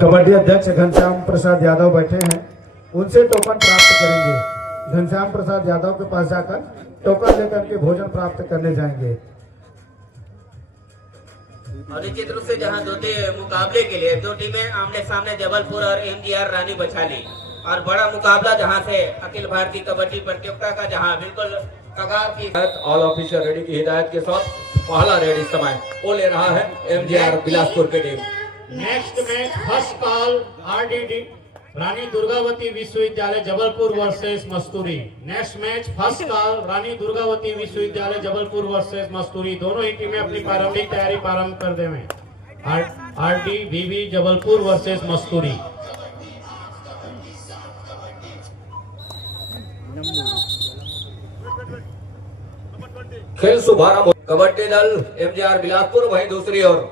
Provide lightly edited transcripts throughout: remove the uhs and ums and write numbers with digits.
कबड्डी अध्यक्ष घनश्याम प्रसाद यादव बैठे हैं, उनसे टोकन प्राप्त करेंगे। घनश्याम प्रसाद यादव के पास जाकर टोकन लेकर के भोजन प्राप्त करने जाएंगे। और निश्चित रूप से जहां मुकाबले के लिए दो टीमें आमने सामने जबलपुर और एमजीआर रानी बछाली, और बड़ा मुकाबला जहां से अखिल भारतीय कबड्डी प्रतियोगिता का जहां बिल्कुल कगार की ऑल ऑफिसर रेडी की हिदायत के साथ पहला रेड इस समय वो ले रहा है एमजीआर बिलासपुर की team. Next match first call RDD Rani Durgavati Vishwavidyalaya Jabalpur versus Masturi. Next match first call Rani Durgavati Vishwavidyalaya Jabalpur versus Masturi. दोनों ही टीमें अपनी प्रारंभिक तैयारी प्रारंभ कर देवें। आरडीवीवी जबलपुर वर्सेस मस्तूरी। खेल शुभारंभ। कबड्डी दल एमजीआर बिलासपुर, वहीं दूसरी ओर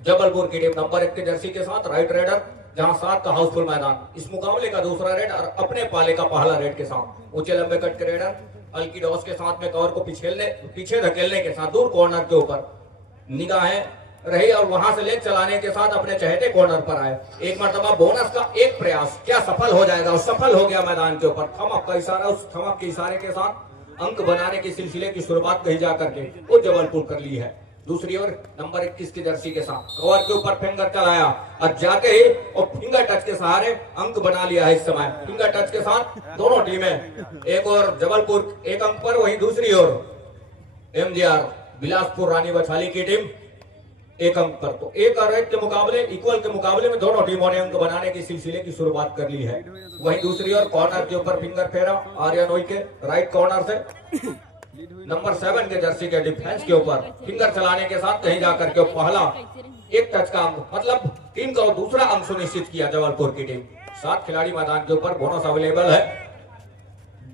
जबलपुर की टीम नंबर 1 की जर्सी के साथ राइट रेडर, जहां 7 का हाउसफुल मैदान। इस मुकाबले का दूसरा रेड और अपने पाले का पहला रेड के साथ ऊंचे लंबे कट के रेडर हल्की डॉस के साथ में कवर को पीछे धकेलने के साथ दूर कॉर्नर के ऊपर निगाहें रही और वहां से लेग चलाने के साथ अपने चहेते कॉर्नर पर आए। एक मरतबा बोनस का एक प्रयास क्या सफल हो जाएगा, और सफल हो गया मैदान के ऊपर। थमक का इशारा, उस थमक के इशारे के साथ अंक बनाने के सिलसिले की शुरुआत कहीं जा करके वो जबलपुर कर ली है। दूसरी ओर नंबर 21 की जर्सी के साथ कवर के ऊपर फिंगर चलाया और जाते ही और फिंगर टच के सहारे अंक बना लिया है। इस समय फिंगर टच के साथ दोनों टीमें, एक और जबलपुर एक अंक पर, वहीं दूसरी ओर एमजीआर बिलासपुर रानी बछाली की टीम एक अंक पर। तो एक और एक के मुकाबले, इक्वल के मुकाबले में दोनों टीमों ने अंक बनाने के सिलसिले की शुरुआत कर ली है। वहीं दूसरी ओर कॉर्नर के ऊपर फिंगर फेरा आर्यन ओई के राइट कॉर्नर से नंबर 7 के जर्सी के डिफेंस के ऊपर फिंगर चलाने के साथ कहीं जाकर के पहला एक टच का अंक, मतलब टीम का दूसरा अंक सुनिश्चित किया जबलपुर की टीम। 7 खिलाड़ी मैदान के ऊपर, बोनस अवेलेबल है।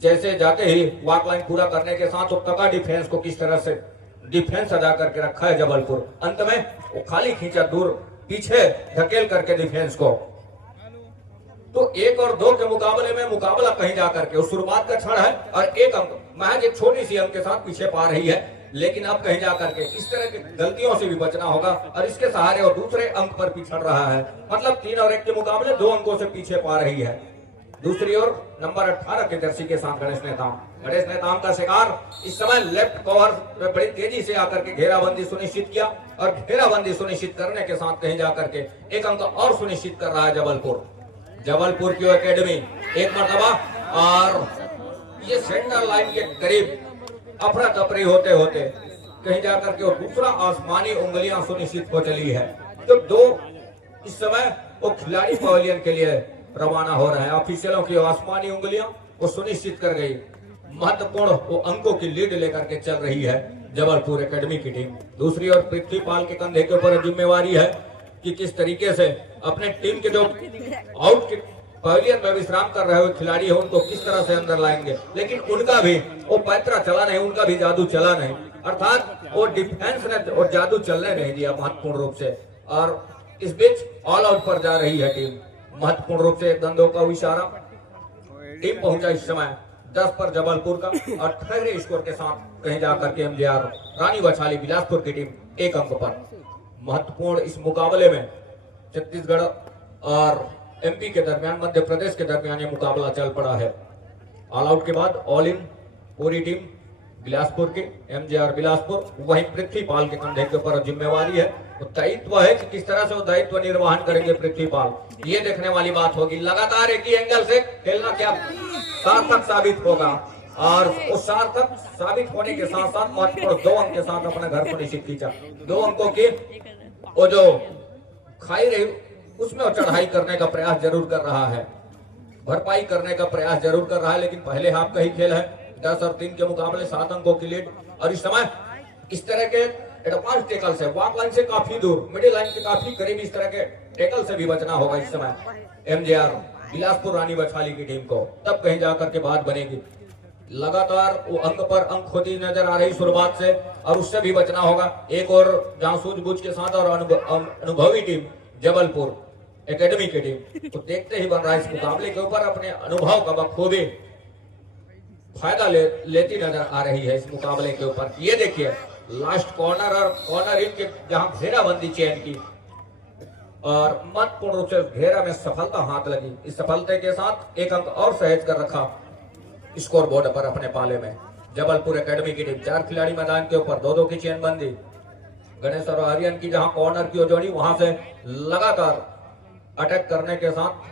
जैसे जाते ही वॉक लाइन पूरा करने के साथ तका डिफेंस को किस तरह से डिफेंस अदा करके रखा है जबलपुर। अंत में वो खाली खींचा दूर पीछे धकेल करके डिफेंस को। तो 1 और 2 के मुकाबले में मुकाबला कहीं जाकर के शुरुआत का क्षण है और एक अंक महज एक छोटी सी अंक के साथ पीछे पा रही है। लेकिन अब कहीं जाकर के इस तरह की गलतियों से भी बचना होगा और इसके सहारे और दूसरे अंक पर पिछड़ रहा है, मतलब 3 और 1 के मुकाबले 2 अंकों से पीछे पा रही है। दूसरी ओर नंबर 18 के जर्सी के साथ गणेश नेताम का शिकार इस समय लेफ्ट कवर में बड़ी तेजी से आकर के घेराबंदी सुनिश्चित किया और घेराबंदी सुनिश्चित करने के साथ कहीं जाकर के एक अंक और सुनिश्चित कर रहा है जबलपुर की एकेडमी। एक मरतबा और ये सेंटर लाइन के करीब अफरा तफरी होते होते कहीं जाकर के और दूसरा आसमानी उंगलियां सुनिश्चित हो चली है। तो 2 इस समय वो खिलाड़ी पवेलियन के लिए रवाना हो रहे हैं। ऑफिशियलों की आसमानी उंगलियां वो सुनिश्चित कर गई। महत्वपूर्ण वो अंकों की लीड लेकर के चल रही है जबलपुर एकेडमी की टीम। दूसरी ओर पृथ्वीपाल के कंधे के ऊपर जिम्मेवारी है कि किस तरीके से अपने टीम के जो आउट के पवेलियन में विश्राम कर रहे हुए खिलाड़ी है उनको किस तरह से अंदर लाएंगे। लेकिन उनका भी वो पैतरा चला नहीं, उनका भी जादू चला नहीं, अर्थात वो डिफेंस ने और जादू चलने नहीं दिया महत्वपूर्ण रूप से। और इस बीच ऑल आउट पर जा रही है टीम। महत्वपूर्ण रूप से दंदों का इशारा, टीम पहुंचा इस समय 10 पर जबलपुर का और ठहरे स्कोर के साथ कहीं जाकर के एमजीआर रानी बछाली बिलासपुर की टीम एक अंक पर। महत्वपूर्ण इस मुकाबले में छत्तीसगढ़ और एमपी के दरमियान, मध्य प्रदेश के दरमियान ये मुकाबला चल पड़ा है। ऑल आउट के बाद ऑल इन पूरी टीम बिलासपुर के एमजीआर बिलासपुर, वहीं पृथ्वीपाल के कंधे के ऊपर जिम्मेवारी है। तो दायित्व है कि किस तरह से वो दायित्व निर्वहन करेंगे पृथ्वीपाल, ये देखने वाली बात होगी। लगातार एक ही एंगल से खेलना क्या सार्थक साबित होगा और उस सार्थक साबित होने के साथ साथ महत्वपूर्ण 2 अंक के साथ अपने घर को निश्चित खींचा। 2 अंकों की वो जो खाई रही उसमें वो चढ़ाई करने का प्रयास जरूर कर रहा है, भरपाई करने का प्रयास जरूर कर रहा है। लेकिन पहले हाफ का ही खेल है। 10 और 3 के मुकाबले 7 अंकों की लीड और इस समय इस तरह के एडवांस टेकल से, वॉक लाइन से काफी दूर, मिडिल लाइन के काफी करीब इस तरह के टेकल से भी बचना होगा इस समय एमजीआर बिलासपुर रानी बछाली की टीम को, तब कहीं जाकर के बात बनेगी। लगातार वो अंक पर अंक होती नजर आ रही शुरुआत से और उससे भी बचना होगा। एक और जहां सूझबूझ के साथ और अनुभवी टीम जबलपुर एकेडमी की टीम, तो देखते ही बन रहा है इस मुकाबले के ऊपर अपने अनुभव का बखूबी फायदा लेती नजर आ रही है इस मुकाबले के ऊपर। ये देखिए लास्ट कॉर्नर और कॉर्नर इन के जहां घेराबंदी चेन की और महत्वपूर्ण रूप से घेरा में सफलता हाथ लगी। इस सफलता के साथ एक अंक और सहेज कर रखा स्कोर बोर्ड पर अपने पाले में। जबलपुर एकेडमी की टीम 4 खिलाड़ी मैदान के ऊपर 2-2 की चेनबंदी। गणेश और आर्यन की जहां कॉर्नर की जोड़ी वहां से लगातार अटैक करने के साथ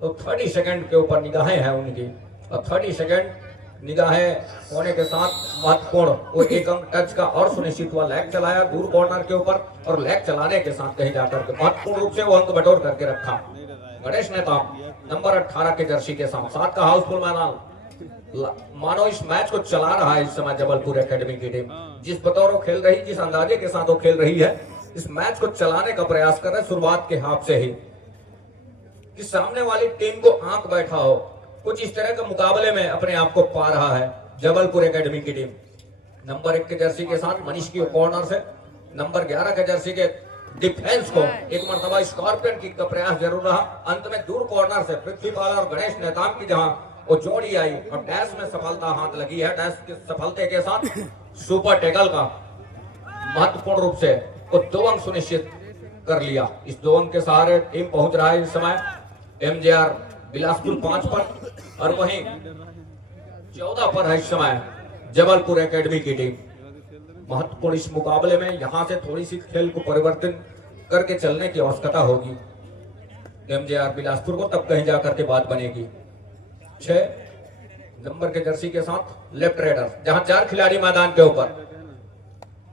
तो 30 सेकंड के ऊपर निगाहें हैं उनकी, और 30 सेकंड निगाहें होने के साथ महत्वपूर्ण वो एक अंक टच का और सुनिश्चित हुआ। लेग चलाया दूर कॉर्नर के ऊपर, और लेग चलाने के साथ कहीं जाकर के महत्वपूर्ण रूप से वो अंक बटोर करके रखा। गणेश नेताम नंबर 18 के जर्सी के साथ 7 का हाउसफुल मैदान। मानो इस मैच को चला रहा है इस समय जबलपुर एकेडमी की टीम। जिस बतौर वो खेल रही, जिस अंदाजे के साथ वो खेल रही है, इस मैच को चलाने का प्रयास कर रहे शुरुआत के हाफ से ही, कि सामने वाली टीम को आंक बैठा हो। कुछ इस तरह के मुकाबले में अपने आप को पा रहा है जबलपुर एकेडमी की टीम। नंबर 1 के जर्सी के साथ मनीष की कॉर्नर से, नंबर 11 के जर्सी के डिफेंस को एक मरतबा स्कॉर्पियन किक का प्रयास जरूर रहा। अंत में दूर कॉर्नर से पृथ्वीपाल और गणेश नेताम की जहां वो जोड़ी आई और डैश में सफलता हाथ लगी है। डैश के सफलते के साथ सुपर टैकल का महत्वपूर्ण रूप से वो 2 अंक सुनिश्चित कर लिया। इस 2 अंक के सहारे टीम पहुंच रहा है इस समय एमजीआर बिलासपुर 5 पर, और वहीं 14 पर है इस समय जबलपुर एकेडमी की टीम। महत्वपूर्ण इस मुकाबले में यहां से थोड़ी सी खेल को परिवर्तन करके चलने की आवश्यकता होगी एमजीआर बिलासपुर को, तब कहीं जाकर के बात बनेगी। 6 नंबर के जर्सी के साथ लेफ्ट रेडर, जहां 4 खिलाड़ी मैदान के ऊपर,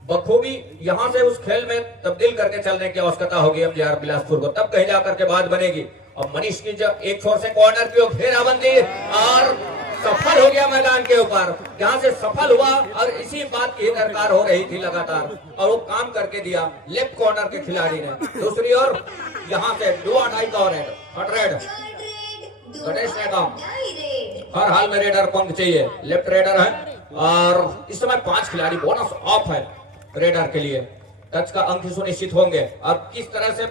बखूबी यहां से उस खेल में तब्दील करके चलने की आवश्यकता होगी एमजीआर बिलासपुर को, तब कहीं जाकर के बात बनेगी। और मनीष की जब एक छोर से कॉर्नर की घेराबंदी और सफल हो गया मैदान के ऊपर, जहां से सफल हुआ और इसी बात की दरकार हो रही थी लगातार, और वो काम करके दिया लेफ्ट कॉर्नर के खिलाड़ी ने। दूसरी ओर यहां से 2 अटाई का हट रेड गणेश नेताम, हर हाल में रेडर पंख चाहिए, लेफ्ट रेडर है, और इस समय 5 खिलाड़ी बोनस ऑफ है रेडर के लिए। टच का अंक सुनिश्चित होंगे। अब किस तरह से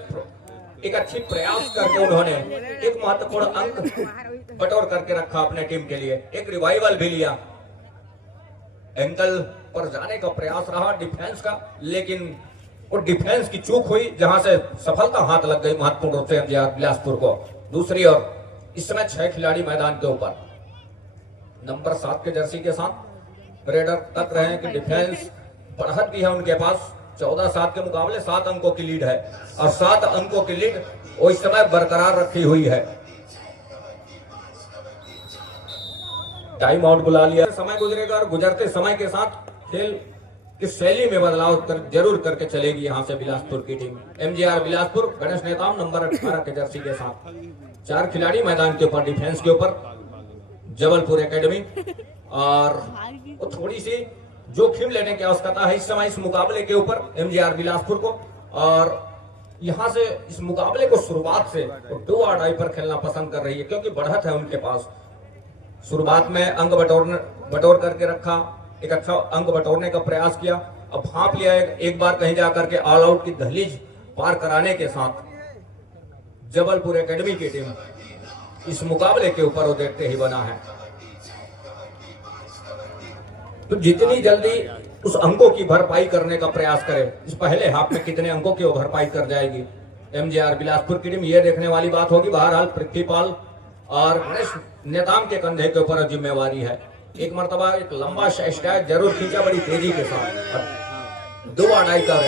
एक अच्छी प्रयास करके उन्होंने एक महत्वपूर्ण अंक बटोर करके रखा अपने टीम के लिए, एक रिवाइवल भी लिया। एंगल पर जाने का प्रयास रहा डिफेंस का, लेकिन वो डिफेंस की चूक हुई जहां से सफलता हाथ लग गई महत्वपूर्ण रूप से एमजीआर बिलासपुर को। दूसरी ओर इस समय 6 खिलाड़ी मैदान के ऊपर, नंबर 7 के जर्सी के साथ रेडर तक रहे हैं कि डिफेंस बढ़त भी है उनके पास। 14-7 के मुकाबले 7 अंकों की लीड है, और 7 अंकों की लीड वो इस समय बरकरार रखी हुई है। टाइम आउट बुला लिया, समय गुजरेगा और गुजरते समय के साथ खेल की शैली में बदलाव जरूर करके चलेगी यहां से बिलासपुर की team. MGR Bilaspur Ganesh Netam number 18 के जर्सी के साथ 4 खिलाड़ी मैदान के ऊपर, डिफेंस के ऊपर जबलपुर एकेडमी, और वो थोड़ी सी जोखिम लेने की आवश्यकता है इस समय इस मुकाबले के ऊपर एमजीआर बिलासपुर को। और यहां से इस मुकाबले को शुरुआत से 2 अटाई पर खेलना पसंद कर रही है, क्योंकि बढ़त है उनके पास। शुरुआत में अंक बटोर करके रखा, एक अच्छा अंक बटोरने का प्रयास किया, अब भांप लिया एक बार कहीं जाकर के ऑल आउट की दहलीज पार कराने के साथ जबलपुर एकेडमी की टीम इस मुकाबले के ऊपर वो देखते ही बना है। तो जितनी जल्दी उस अंकों की भरपाई करने का प्रयास करे, इस पहले हाफ में कितने अंकों की वो भरपाई कर जाएगी एमजीआर बिलासपुर की टीम, ये देखने वाली बात होगी। बहरहाल पृथ्वीपाल और गणेश नेताम के कंधे के ऊपर जिम्मेवारी है। एक मरतबा एक लंबा स्ट्राइक जरूर खींचा बड़ी तेजी के साथ। 2 अटाई का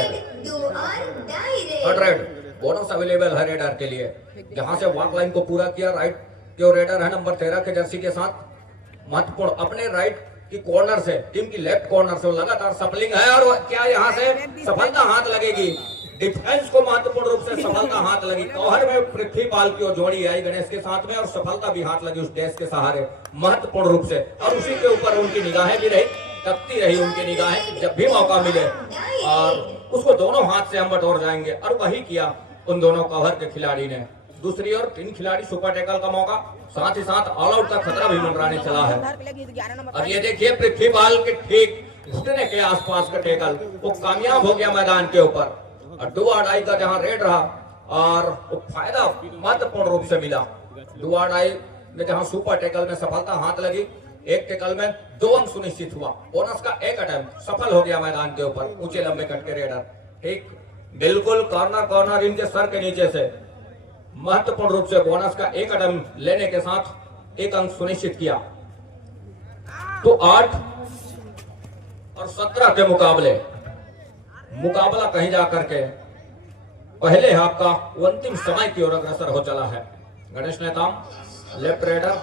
रेड बोनस अवेलेबल है रेडर के लिए, जहां से वॉक लाइन को पूरा किया। राइट के रेडर है नंबर 13 के जर्सी के साथ महत्वपूर्ण अपने राइट की कॉर्नर से, टीम की लेफ्ट कॉर्नर से लगातार सफलिंग है, और क्या यहां से सफलता हाथ लगेगी? डिफेंस को महत्वपूर्ण रूप से सफलता हाथ लगी। कौहर में पृथ्वीपाल की जोड़ी आई गणेश के साथ में, और सफलता भी हाथ लगी उस डैश के सहारे महत्वपूर्ण रूप से। और उसी के ऊपर उनकी निगाहें भी रही, तकती रही उनकी निगाहें कि जब भी मौका मिले और उसको दोनों हाथ से हम बटोर जाएंगे, और वही किया उन दोनों कवर के खिलाड़ी ने। दूसरी ओर 3 खिलाड़ी सुपर टैकल का मौका, साथ ही साथ ऑल आउट का खतरा भी मंडराने चला है। अब ये देखिए पृथ्वीपाल के ठीक घुटने के आसपास का टैकल वो कामयाब हो गया मैदान के ऊपर, और 2 अटाई का जहां रेड रहा और वो फायदा महत्वपूर्ण रूप से मिला। 2 अटाई में जहां सुपर टैकल में सफलता हाथ लगी, एक टैकल में 2 अंक सुनिश्चित हुआ। बोनस का एक अटेम्प्ट सफल हो गया मैदान के ऊपर, ऊंचे लंबे कट के रेडर। ठीक बिल्कुल कॉर्नर कॉर्नर इनके सर के नीचे से महत्वपूर्ण रूप से बोनस का एक कदम लेने के साथ एक अंक सुनिश्चित किया। तो 8 और 17 के मुकाबला कहीं जाकर के पहले हाफ का अंतिम समय की ओर अग्रसर हो चला है। गणेश नेताम लेफ्ट रेडर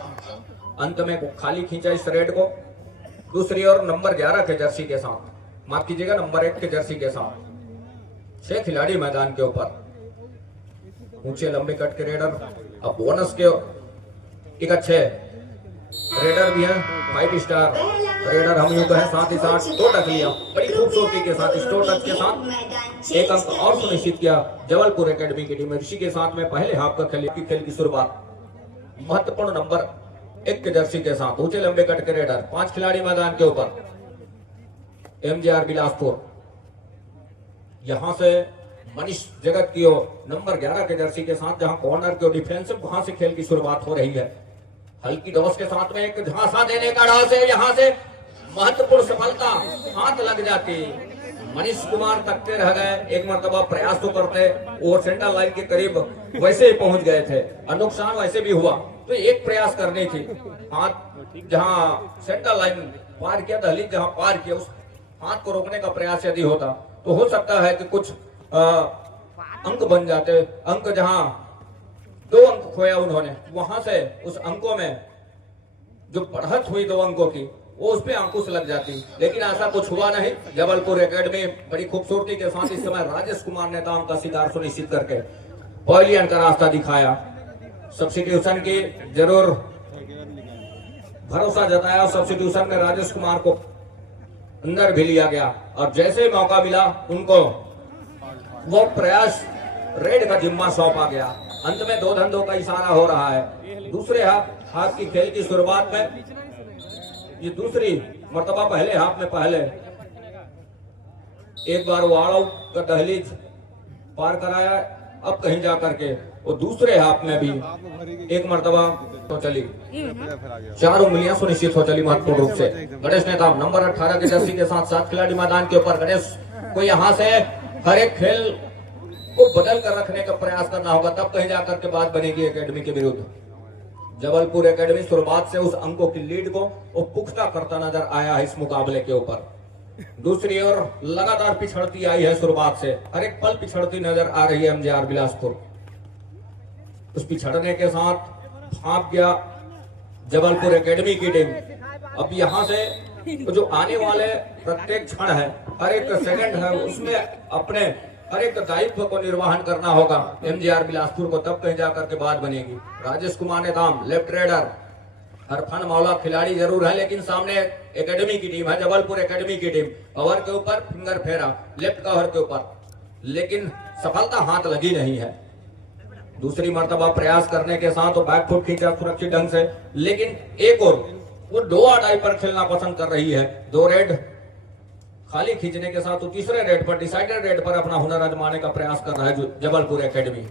अंत में खाली खींचा इस रेड को। दूसरी ओर नंबर 11 के जर्सी के साथ, माफ कीजिएगा नंबर 1 के जर्सी के साथ 6 खिलाड़ी मैदान के ऊपर। ऊंचे लंबे कट के रेडर, अब बोनस के एक अच्छे रेडर भी है, 5 स्टार रेडर हम यूं कहें। साथ ही साथ टो टच लिया बड़ी खूबसूरती के साथ। इस टो टच के साथ एक अंक और सुनिश्चित किया जबलपुर एकेडमी की टीम। ऋषि के साथ में पहले हाफ का खेल की शुरुआत महत्वपूर्ण नंबर 1 के जर्सी के साथ। ऊंचे लंबे कट के रेडर, 5 खिलाड़ी मैदान के ऊपर। एमजीआर बिलासपुर यहां से मनीष जगत की ओर नंबर 11 के जर्सी के साथ, जहां कॉर्नर की डिफेंसिव वहां से खेल की शुरुआत हो रही है। हल्की डॉस के साथ में एक झांसा देने का डॉस है, यहां से महत्वपूर्ण सफलता हाथ लग जाती। मनीष कुमार तकते रह गए, एक मरतबा प्रयास तो करते और सेंटर लाइन के करीब वैसे ही पहुंच गए थे, नुकसान वैसे भी हुआ। तो एक प्रयास करनी थी, हाथ जहां सेंटर लाइन पार किया, दहलीज जहां पार किया, उस हाथ को रोकने का प्रयास यदि होता तो हो सकता है कि कुछ अंक बन जाते। अंक जहां 2 अंक खोया उन्होंने, वहां से उस अंकों में जो बढ़त हुई 2 अंकों की, वो उस पे अंकुश लग जाती, लेकिन ऐसा कुछ हुआ नहीं। जबलपुर एकेडमी बड़ी खूबसूरती के साथ इस समय राजेश कुमार ने दाम का शिकार सुनिश्चित करके पॉइलियन का रास्ता दिखाया। सब्स्टिट्यूशन की जरूर भरोसा जताया, सब्स्टिट्यूशन में राजेश कुमार को अंदर भी लिया गया और जैसे ही मौका मिला उनको वो प्रयास रेड का जिम्मा सौंपा गया। अंत में 2-2 का इशारा हो रहा है। दूसरे हाफ की खेल की शुरुआत में ये दूसरी मर्तबा पहले हाफ में पहले एक बार वो आउट का दहलीज पार कराया, अब कहीं जाकर के वो दूसरे हाफ में भी एक मर्तबा तो चली 4 उंगलियां सुनिश्चित हो चली महत्वपूर्ण रूप से। गणेश नेताम नंबर 18 के जर्सी के साथ 7 खिलाड़ी मैदान के ऊपर। गणेश को यहां से हर एक खेल को बदल कर रखने का प्रयास करना होगा, तब कहीं जाकर के बात बनेगी एकेडमी के विरुद्ध। जबलपुर एकेडमी शुरुआत से उस अंकों की लीड को वो पुख्ता करता नजर आया है इस मुकाबले के ऊपर। दूसरी ओर लगातार पिछड़ती आई है, शुरुआत से हर एक पल पिछड़ती नजर आ रही है एमजीआर बिलासपुर। उस पिछड़ने के साथ भाग गया जबलपुर एकेडमी की टीम। अब यहां से जो आने वाले प्रत्येक क्षण है, हर एक सेकंड है, उसमें अपने हर एक दायित्व को निर्वहन करना होगा एमजीआर बिलासपुर को, तब कहीं जाकर के बात बनेगी। राजेश कुमार ने दाम लेफ्ट रेडर, हरफन मौला खिलाड़ी जरूर है, लेकिन सामने एकेडमी की टीम है, जबलपुर एकेडमी की टीम। कवर के ऊपर फिंगर फेरा लेफ्ट कवर के ऊपर, लेकिन सफलता हाथ लगी नहीं है। दूसरी मर्तबा प्रयास करने के साथ वो बैकफुट खींचा सुरक्षित ढंग से, लेकिन एक और वो 2 अडाई पर खेलना पसंद कर रही है। 2 रेड खाली खींचने के साथ वो तीसरे रेड पर, डिसाइडेड रेड पर अपना हुनर आजमाने का प्रयास कर रहा है जबलपुर एकेडमी।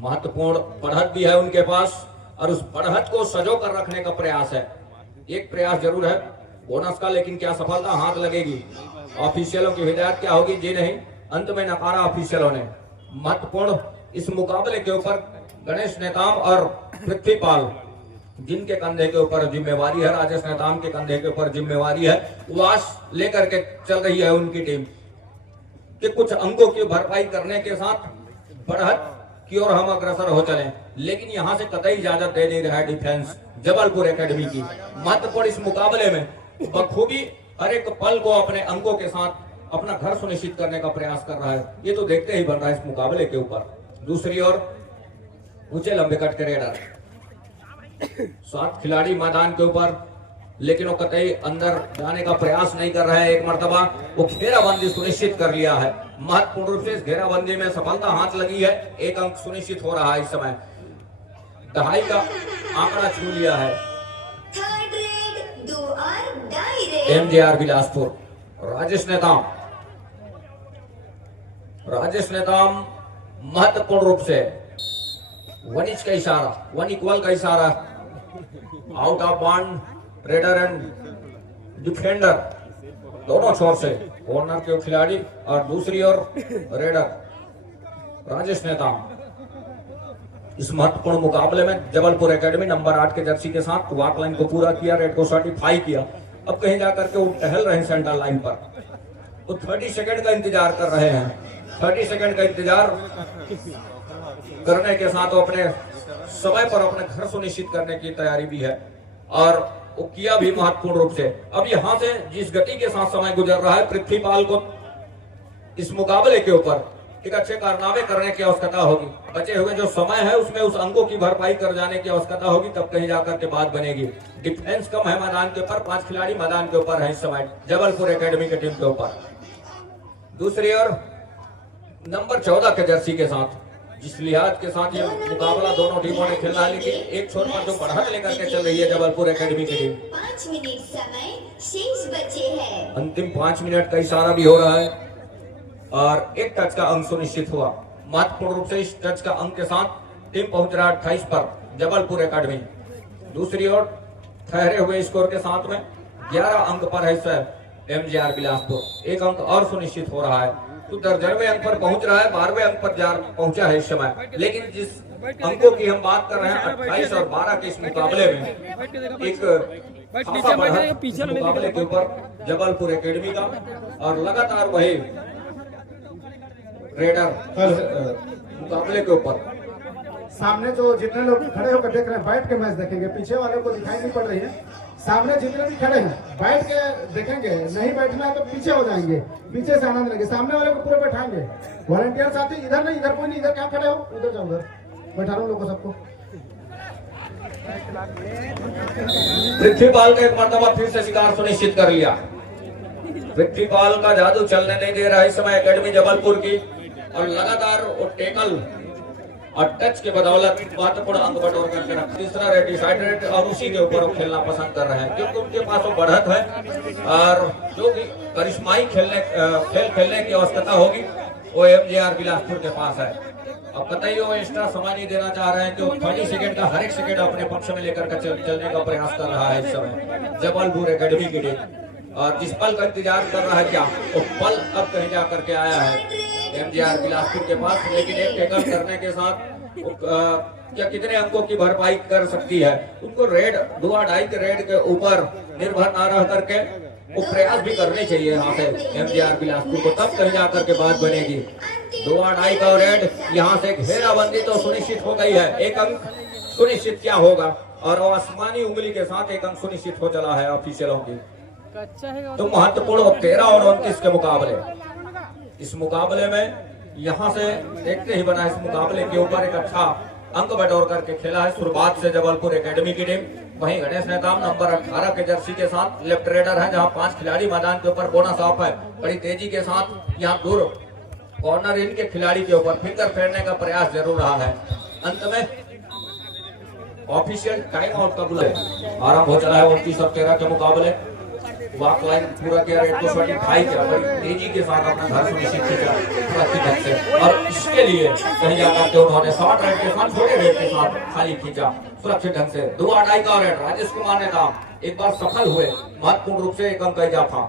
महत्वपूर्ण बढ़त भी है उनके पास और उस बढ़त को सजो कर रखने का प्रयास है। एक प्रयास जरूर है बोनस का, लेकिन क्या सफलता हाथ लगेगी? ऑफिशियलों की हिदायत क्या होगी? जी नहीं, अंत में नकारा ऑफिशियलों ने। महत्वपूर्ण इस मुकाबले के ऊपर गणेश नेताम और पृथ्वीपाल, जिनके कंधे के ऊपर जिम्मेवारी है, राजेश नेताम के कंधे के ऊपर जिम्मेवारी है, वाश लेकर के चल रही है उनकी टीम कि कुछ अंकों की भरपाई करने के साथ बढ़त की ओर हम अग्रसर हो चले, लेकिन यहां से कतई इजाजत दे नहीं रहा है डिफेंस जबलपुर एकेडमी की। महत्वपूर्ण इस मुकाबले में बखूबी हर एक पल को अपने अंकों के साथ अपना घर सुनिश्चित करने का प्रयास कर रहा है, ये तो देखते ही बन रहा है इस मुकाबले के ऊपर। दूसरी ओर ऊंचे लंबे कट के रेडर, 7 खिलाड़ी मैदान के ऊपर, लेकिन वो कतई अंदर जाने का प्रयास नहीं कर रहे हैं। एक मर्तबा वो घेराबंदी सुनिश्चित कर लिया है। महत्वपूर्ण रूप से इस घेराबंदी में सफलता हाथ लगी है, 1 अंक सुनिश्चित हो रहा है इस समय। 2.5 का आंकड़ा छू लिया है एमजीआर बिलासपुर। राजेश नेताम महत्वपूर्ण रूप से 1 इंच का इशारा, 1 इक्वल का इशारा, out of bound raider and defender दोनों छोर से कॉर्नर के खिलाड़ी और दूसरी ओर रेडर राजेश नेताम। इस महत्वपूर्ण मुकाबले में जबलपुर एकेडमी नंबर 8 के जर्सी के साथ वाक लाइन को पूरा किया, रेड को सर्टिफाई किया। अब कहीं जाकर के वो टहल रहे हैं सेंटर लाइन पर, वो 30 सेकंड का इंतजार कर रहे हैं। 30 सेकंड का इंतजार करने के साथ वो अपने समय पर अपने घर सुनिश्चित करने की तैयारी भी है और वो किया भी महत्वपूर्ण रूप से। अब यहां से जिस गति के साथ समय गुजर रहा है, पृथ्वीपाल को इस मुकाबले के ऊपर एक अच्छे कारनामे करने की आवश्यकता होगी। बचे हुए जो समय है उसमें उस अंकों की भरपाई कर जाने की आवश्यकता होगी, तब कहीं जाकर के बात बनेगी। डिफेंस कम है मैदान के ऊपर, 5 खिलाड़ी मैदान के ऊपर है इस समय जबलपुर एकेडमी की टीम के ऊपर। दूसरी ओर नंबर 14 के जर्सी के साथ जिस लिहाज के साथ ये मुकाबला दोनों टीमों ने खेला है, लेकिन एक छोर पर जो बढ़त लेकर के चल रही है जबलपुर एकेडमी की टीम। 5 मिनट समय शेष बचे हैं। अंतिम 5 मिनट का इशारा भी हो रहा है और एक टच का अंक सुनिश्चित हुआ। महत्वपूर्ण रूप से इस टच का अंक के साथ टीम पहुंच रहा है 28 पर जबलपुर एकेडमी। दूसरी ओर ठहरे हुए स्कोर के साथ में 11 अंक पर है एमजीआर बिलासपुर। एक अंक और सुनिश्चित हो रहा है तो दर्जनवें अंक पर पहुंच रहा है, 12वें अंक पर पहुंचा है इस समय। लेकिन जिस अंकों की हम बात कर रहे हैं 28 और 12 के इस मुकाबले में एक खासा बढ़त मुकाबले के ऊपर जबलपुर एकेडमी का और लगातार वही रेडर मुकाबले के ऊपर। सामने जो जितने लोग खड़े होकर देख रहे हैं बैठ के मैच देखेंगे, पीछे वालों को दिखाई नहीं पड़ रही है। सामने जितने भी खड़े हैं बैठ के देखेंगे, नहीं बैठना है तो पीछे हो जाएंगे, पीछे से आनंद लेंगे। सामने वाले को पूरे बैठाएंगे। वॉलंटियर साथी इधर नहीं, इधर कोई नहीं, इधर क्या खड़े हो, उधर जाओ, उधर बैठा रहा हूँ लोगों सबको। पृथ्वीपाल ने एक मर्तबा फिर से शिकार सुनिश्चित कर लिया। पृथ्वीपाल का जादू चलने नहीं दे रहा इस समय एकेडमी जबलपुर की और लगातार वो टेकल और टच के बदौलत महत्वपूर्ण अंक बटोर करके रखा। तीसरा रेड डिसाइडेड और उसी के ऊपर वो खेलना पसंद कर रहे हैं क्योंकि उनके पास वो बढ़त है और जो भी करिश्माई खेल खेलने की आवश्यकता होगी वो एमजीआर बिलासपुर के पास है। अब बताइए वो एक्स्ट्रा समय नहीं देना चाह रहे हैं कि 30 सेकंड का हर एक सेकंड अपने पक्ष में लेकर चलने का प्रयास कर रहा है इस समय जबलपुर एकेडमी की टीम। और जिस पल का इंतजार कर रहा है क्या वो पल अब कहीं जा करके आया है एमजीआर बिलासपुर के पास। लेकिन एक टेकल करने के साथ क्या कितने अंकों की भरपाई कर सकती है, उनको रेड 2-2.5 के रेड के ऊपर निर्भर ना रह करके वो प्रयास भी करने चाहिए यहाँ से एमजीआर बिलासपुर को, तब कहीं जाकर के बात बनेगी। 2-2.5 का रेड यहाँ से घेराबंदी तो सुनिश्चित हो गई है, एक अंक सुनिश्चित क्या होगा और आसमानी उंगली के साथ एक अंक सुनिश्चित हो चला है ऑफिशियलों की। तो महत्वपूर्ण 13 और 29 के मुकाबले, इस मुकाबले में यहां से देखते ही बना इस मुकाबले के ऊपर एक अच्छा अंक बटोर करके खेला है शुरुआत से जबलपुर एकेडमी की टीम। वहीं गणेश नेताम नंबर 18 के जर्सी के साथ लेफ्ट रेडर है, जहां 5 खिलाड़ी मैदान के ऊपर बोनस ऑफ है। बड़ी तेजी के साथ यहाँ दूर कॉर्नर इन के खिलाड़ी के ऊपर फिंगर फेरने का प्रयास जरूर रहा है। अंत में ऑफिशियल टाइम आउट का बुलाया आरंभ हो चला है 29 और 13 के मुकाबले। वाक लाइन पूरा किया, रेड को सर्टिफाई किया, बड़ी तेजी के साथ अपना घर सुनिश्चित किया से और इसके लिए कहीं जाकर के उन्होंने शॉर्ट रेड के साथ छोटे रेड के साथ खाली खींचा सुरक्षित ढंग से। 2-2.5 का रेड राजेश कुमार ने काम एक बार सफल हुए, महत्वपूर्ण रूप से एक अंक का इजाफा।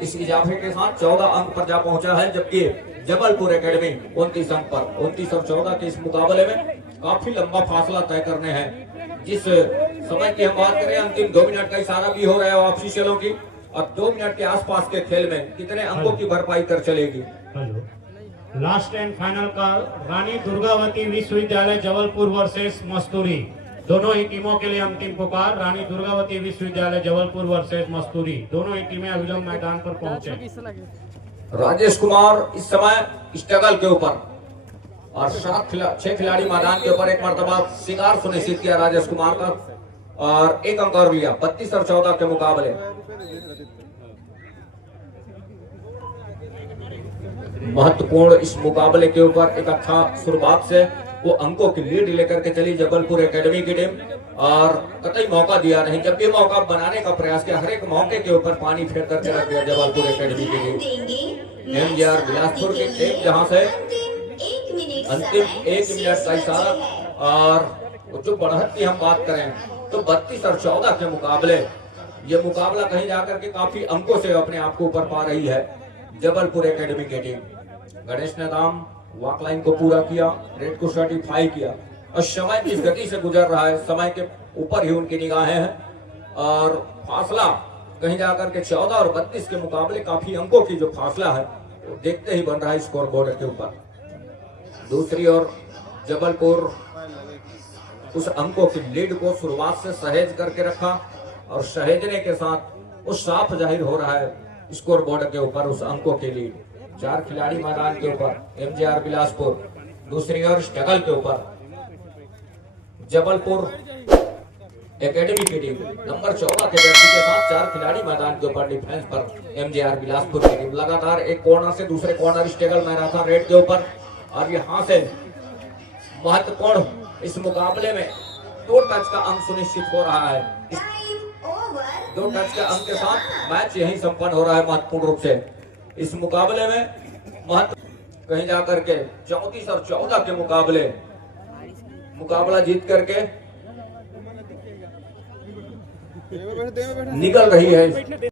इस इजाफे के साथ 14 अंक पर जा पहुंचा है, जबकि जबलपुर एकेडमी 29 अंक पर। 29 और 14 के इस मुकाबले में काफी लंबा फासला तय करने हैं। जिस समय की हम बात करें अंतिम 2 मिनट का इशारा भी हो रहा है ऑफिशियलों की और 2 मिनट के आसपास के खेल में कितने अंकों की भरपाई कर चलेगी। लास्ट एंड फाइनल का रानी दुर्गावती विश्वविद्यालय जबलपुर वर्सेस मस्तूरी। दोनों ही टीमों के लिए अंतिम पुकार, रानी दुर्गावती विश्वविद्यालय जबलपुर वर्सेस मस्तूरी। दोनों ही टीमें अविलंब मैदान पर पहुंचे। राजेश कुमार इस समय स्ट्रगल के ऊपर और 6 खिलाड़ी मैदान के ऊपर एक मरतबा शिकार सुनिश्चित किया राजेश कुमार का और एक अंक और लिया 32 और 14 के मुकाबले। महत्वपूर्ण इस मुकाबले के ऊपर एक अच्छा शुरुआत से वो अंकों की लीड लेकर के चली जबलपुर एकेडमी की टीम और कतई मौका दिया नहीं। जब भी मौका बनाने का प्रयास किया, हर एक मौके के ऊपर पानी फेर करके रख दिया जबलपुर एकेडमी की टीम। एमजीआर बिलासपुर की टीम जहां से अंतिम 1 मिनट का इशारा और जो बढ़त की हम बात करें तो 32 और 14 के मुकाबले ये मुकाबला कहीं जाकर के काफी अंकों से अपने आप को ऊपर पा रही है। जबलपुर एकेडमी की टीम। गणेश ने दाम वॉक लाइन को पूरा किया, रेड को सर्टिफाई किया और समय किस गति से गुजर रहा है, समय के ऊपर ही उनकी निगाहें हैं और फासला कहीं जाकर के 14 और 32 के मुकाबले काफी अंकों की जो फासला है वो देखते ही बन रहा है स्कोर बोर्ड के ऊपर। दूसरी ओर जबलपुर उस अंकों की लीड को शुरुआत से सहेज करके रखा और सहेजने के साथ वो साफ जाहिर हो रहा है स्कोर बोर्ड के ऊपर उस अंकों की लीड। 4 खिलाड़ी मैदान के ऊपर एमजीआर बिलासपुर, दूसरी ओर स्ट्रगल के ऊपर जबलपुर एकेडमी की टीम नंबर 14 के जर्सी के साथ 4 खिलाड़ी मैदान के ऊपर डिफेंस पर एमजीआर बिलासपुर की टीम। लगातार एक कॉर्नर से दूसरे कॉर्नर स्ट्रगल में रहा था रेड के ऊपर और यहां से महत्वपूर्ण इस मुकाबले में 2 टच का अंक सुनिश्चित हो रहा है। Time over. 2 टच के अंक के साथ मैच यही संपन्न हो रहा है महत्वपूर्ण रूप से। इस मुकाबले में महत्व कहीं जाकर के 34 और 14 के मुकाबला जीत करके निकल रही है